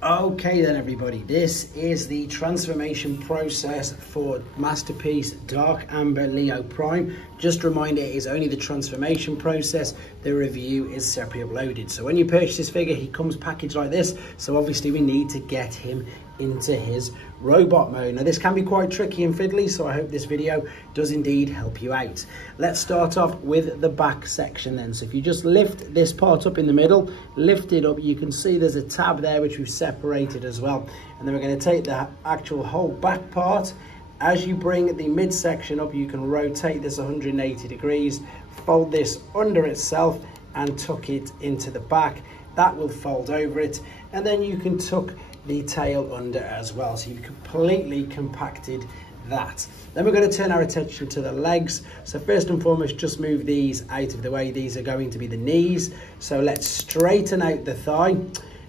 Okay then everybody, this is the transformation process for Masterpiece Dark Amber Leo Prime. Just a reminder, it is only the transformation process. The review is separately uploaded. So when you purchase this figure, he comes packaged like this. So obviously we need to get him into his robot mode. Now this can be quite tricky and fiddly, so I hope this video does indeed help you out. Let's start off with the back section then. So if you just lift this part up in the middle, lift it up, you can see there's a tab there which we've separated as well. And then we're going to take the actual whole back part. As you bring the midsection up, you can rotate this 180 degrees, fold this under itself and tuck it into the back. That will fold over it, and then you can tuck the tail under as well. So you've completely compacted that. Then we're going to turn our attention to the legs. So first and foremost, just move these out of the way. These are going to be the knees. So let's straighten out the thigh,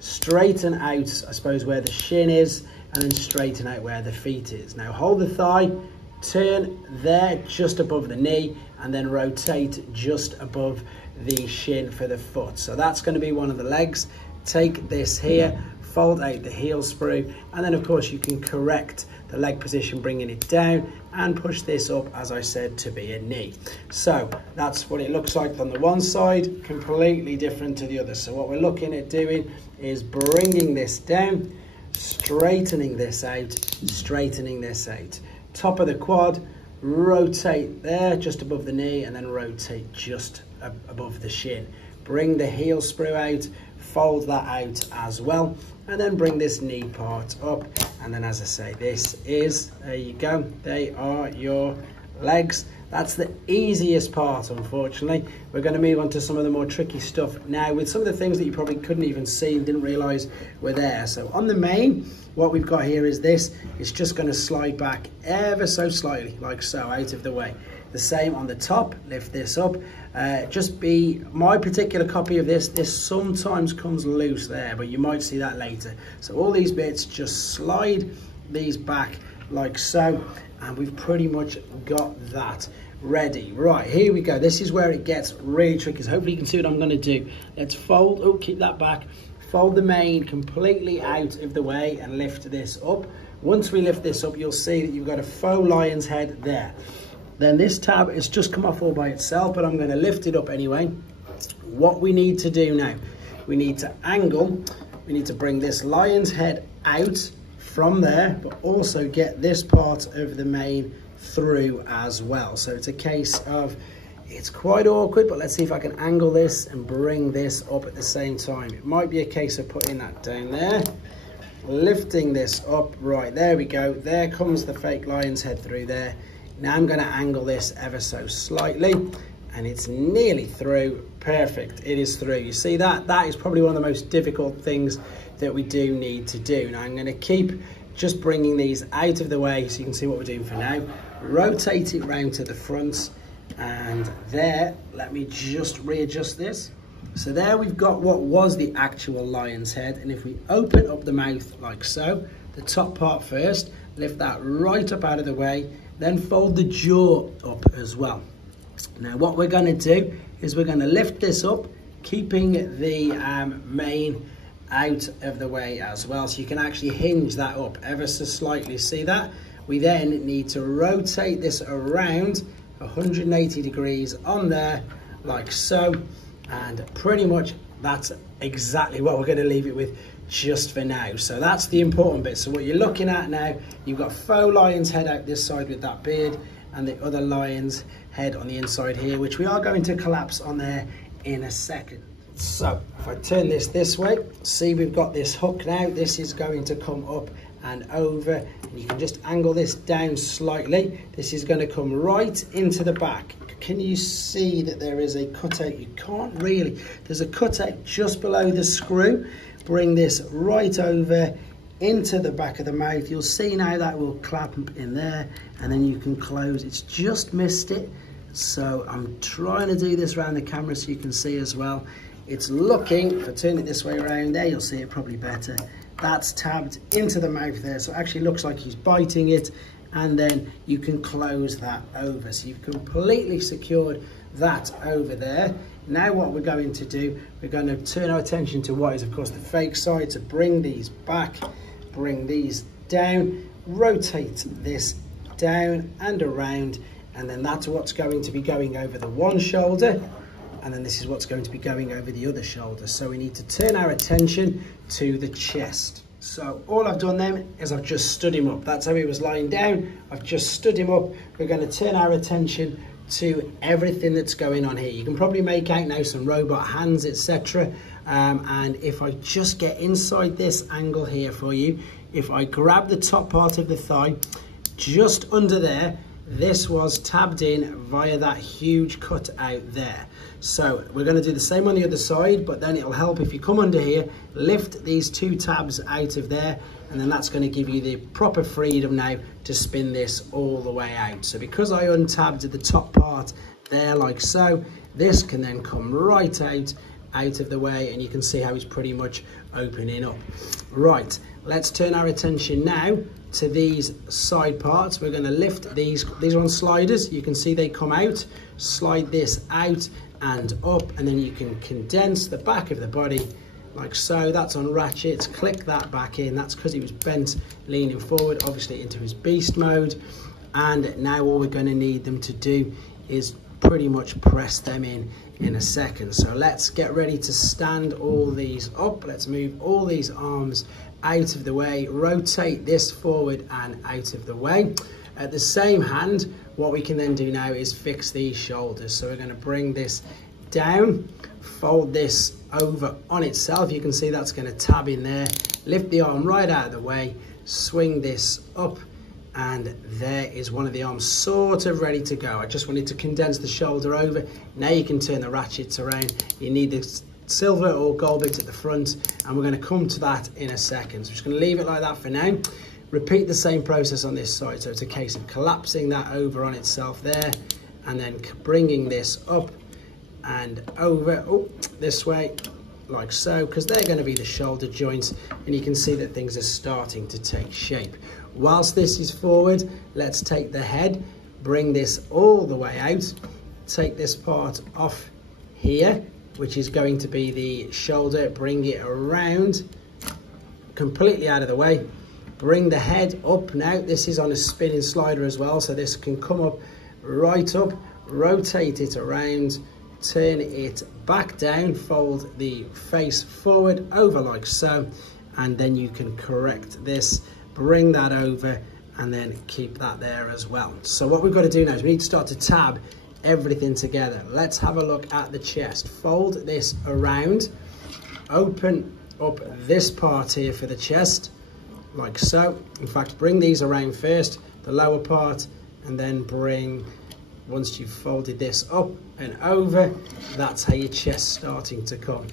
straighten out, I suppose, where the shin is, and then straighten out where the feet is. Now hold the thigh, turn there just above the knee, and then rotate just above the shin for the foot. So that's going to be one of the legs. Take this here, fold out the heel sprue, and then of course you can correct the leg position, bringing it down, and push this up, as I said, to be a knee. So that's what it looks like on the one side, completely different to the other. So what we're looking at doing is bringing this down, straightening this out, straightening this out. Top of the quad, rotate there just above the knee, and then rotate just above the shin. Bring the heel sprue out, fold that out as well, and then bring this knee part up. And then, as I say, this is, there you go, they are your legs. That's the easiest part, unfortunately. We're going to move on to some of the more tricky stuff now, with some of the things that you probably couldn't even see and didn't realize were there. So on the mane, what we've got here is this. It's just going to slide back ever so slightly, like so, out of the way. The same on the top, lift this up. My particular copy of this sometimes comes loose there, but you might see that later. So all these bits, just slide these back like so, and we've pretty much got that ready. Right, here we go. This is where it gets really tricky. So hopefully you can see what I'm going to do. Let's fold, keep that back. Fold the mane completely out of the way and lift this up. Once we lift this up, you'll see that you've got a faux lion's head there. Then this tab has just come off all by itself, but I'm going to lift it up anyway. What we need to do now, we need to angle, we need to bring this lion's head out from there, but also get this part of the mane through as well. So it's a case of, it's quite awkward, but let's see if I can angle this and bring this up at the same time. It might be a case of putting that down there, lifting this up. Right, there we go. There comes the fake lion's head through there. Now I'm going to angle this ever so slightly, and it's nearly through. Perfect, it is through. You see that? That is probably one of the most difficult things that we do need to do. Now I'm going to keep just bringing these out of the way so you can see what we're doing for now. Rotate it round to the front, and there, let me just readjust this. So there we've got what was the actual lion's head, and if we open up the mouth like so, the top part first, lift that right up out of the way, then fold the jaw up as well. Now what we're going to do is we're going to lift this up, keeping the mane out of the way as well, so you can actually hinge that up ever so slightly. See that? We then need to rotate this around 180 degrees on there like so, and pretty much that's exactly what we're going to leave it with just for now. So that's the important bit. So what you're looking at now, you've got faux lion's head out this side with that beard, and the other lion's head on the inside here, which we are going to collapse on there in a second. So if I turn this way, see we've got this hook now. This is going to come up and over, and you can just angle this down slightly. This is going to come right into the back. Can you see that there is a cutout? You can't really. There's a cutout just below the screw. Bring this right over into the back of the mouth. You'll see now that will clamp in there, and then you can close. It's just missed it. So I'm trying to do this around the camera so you can see as well. It's looking, if I turn it this way around there, you'll see it probably better. That's tabbed into the mouth there, so it actually looks like he's biting it, and then you can close that over. So you've completely secured that over there. Now what we're going to do, we're going to turn our attention to what is of course the fake side. So bring these back, bring these down, rotate this down and around, and then that's what's going to be going over the one shoulder, and then this is what's going to be going over the other shoulder. So we need to turn our attention to the chest. So all I've done then is I've just stood him up. That's how he was lying down. I've just stood him up. We're going to turn our attention to everything that's going on here. You can probably make out now some robot hands, etc. And if I just get inside this angle here for you, if I grab the top part of the thigh, just under there, this was tabbed in via that huge cut out there. So we're going to do the same on the other side, but then it'll help if you come under here, lift these two tabs out of there, and then that's going to give you the proper freedom now to spin this all the way out. So because I untabbed the top part there like so, this can then come right out of the way, and you can see how it's pretty much opening up. Right, let's turn our attention now to these side parts. We're going to lift these are on sliders. You can see they come out, slide this out and up, and then you can condense the back of the body like so. That's on ratchets. Click that back in. That's because he was bent leaning forward, obviously into his beast mode. And now all we're going to need them to do is pretty much press them in a second. So let's get ready to stand all these up. Let's move all these arms out of the way, rotate this forward and out of the way. At the same hand, what we can then do now is fix these shoulders. So we're going to bring this down, fold this over on itself. You can see that's going to tab in there, lift the arm right out of the way, swing this up, and there is one of the arms sort of ready to go. I just wanted to condense the shoulder over. Now you can turn the ratchets around. You need this silver or gold bit at the front, and we're going to come to that in a second. So I'm just going to leave it like that for now. Repeat the same process on this side. So it's a case of collapsing that over on itself there, and then bringing this up and over this way like so, because they're going to be the shoulder joints, and you can see that things are starting to take shape. Whilst this is forward, let's take the head, bring this all the way out, take this part off here, which is going to be the shoulder, bring it around completely out of the way, bring the head up. Now this is on a spinning slider as well, so this can come up right up, rotate it around, turn it back down, fold the face forward over like so, and then you can correct this, bring that over, and then keep that there as well. So what we've got to do now is we need to start to tab everything together. Let's have a look at the chest. Fold this around, open up this part here for the chest like so. In fact, bring these around first, the lower part, and then bring, once you've folded this up and over, that's how your chest's starting to come.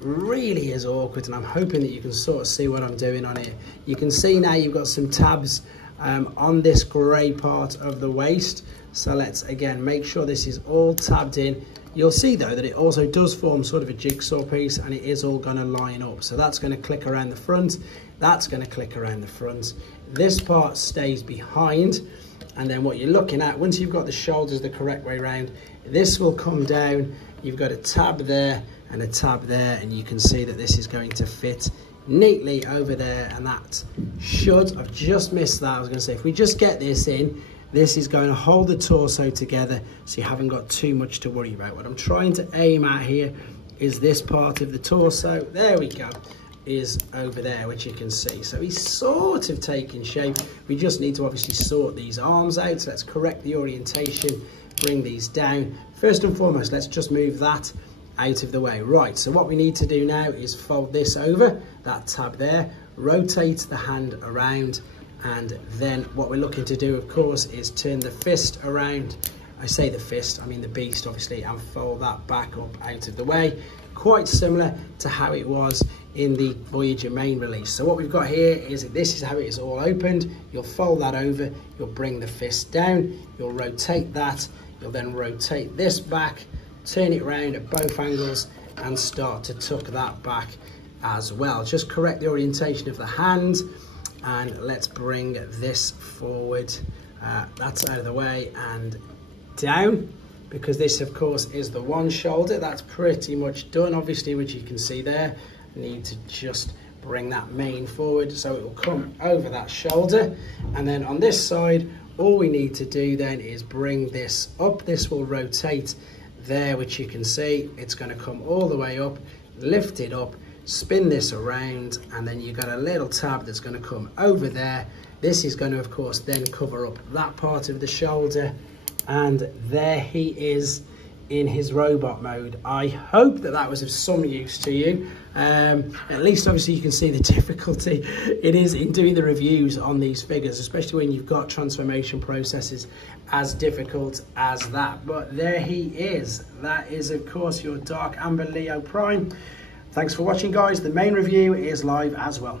Really is awkward, and I'm hoping that you can sort of see what I'm doing on here. You can see now you've got some tabs on this grey part of the waist. So let's again make sure this is all tabbed in. You'll see though that it also does form sort of a jigsaw piece, and it is all going to line up. So that's going to click around the front, that's going to click around the front. This part stays behind, and then what you're looking at, once you've got the shoulders the correct way round, this will come down. You've got a tab there and a tab there, and you can see that this is going to fit neatly over there, and that should, I've just missed that. I was going to say, if we just get this in, this is going to hold the torso together, so you haven't got too much to worry about. What I'm trying to aim at here is this part of the torso, there we go, is over there, which you can see. So he's sort of taking shape. We just need to obviously sort these arms out. So let's correct the orientation, bring these down. First and foremost, let's just move that out of the way. Right, so what we need to do now is fold this over, that tab there, rotate the hand around, and then what we're looking to do, of course, is turn the fist around. I say the fist, I mean the beast, obviously, and fold that back up out of the way. Quite similar to how it was in the Voyager main release. So what we've got here is, this is how it is all opened. You'll fold that over, you'll bring the fist down, you'll rotate that, you'll then rotate this back, turn it round at both angles, and start to tuck that back as well. Just correct the orientation of the hand, and let's bring this forward That's out of the way and down, because this of course is the one shoulder. That's pretty much done, obviously, which you can see there. I need to just bring that mane forward so it will come over that shoulder, and then on this side all we need to do then is bring this up. This will rotate there, which you can see it's going to come all the way up, lift it up, spin this around, and then you've got a little tab that's going to come over there. This is going to of course then cover up that part of the shoulder, and there he is in his robot mode. I hope that that was of some use to you. At least obviously you can see the difficulty it is in doing the reviews on these figures, especially when you've got transformation processes as difficult as that. But there he is. That is of course your Dark Amber Leo Prime. Thanks for watching, guys. The main review is live as well.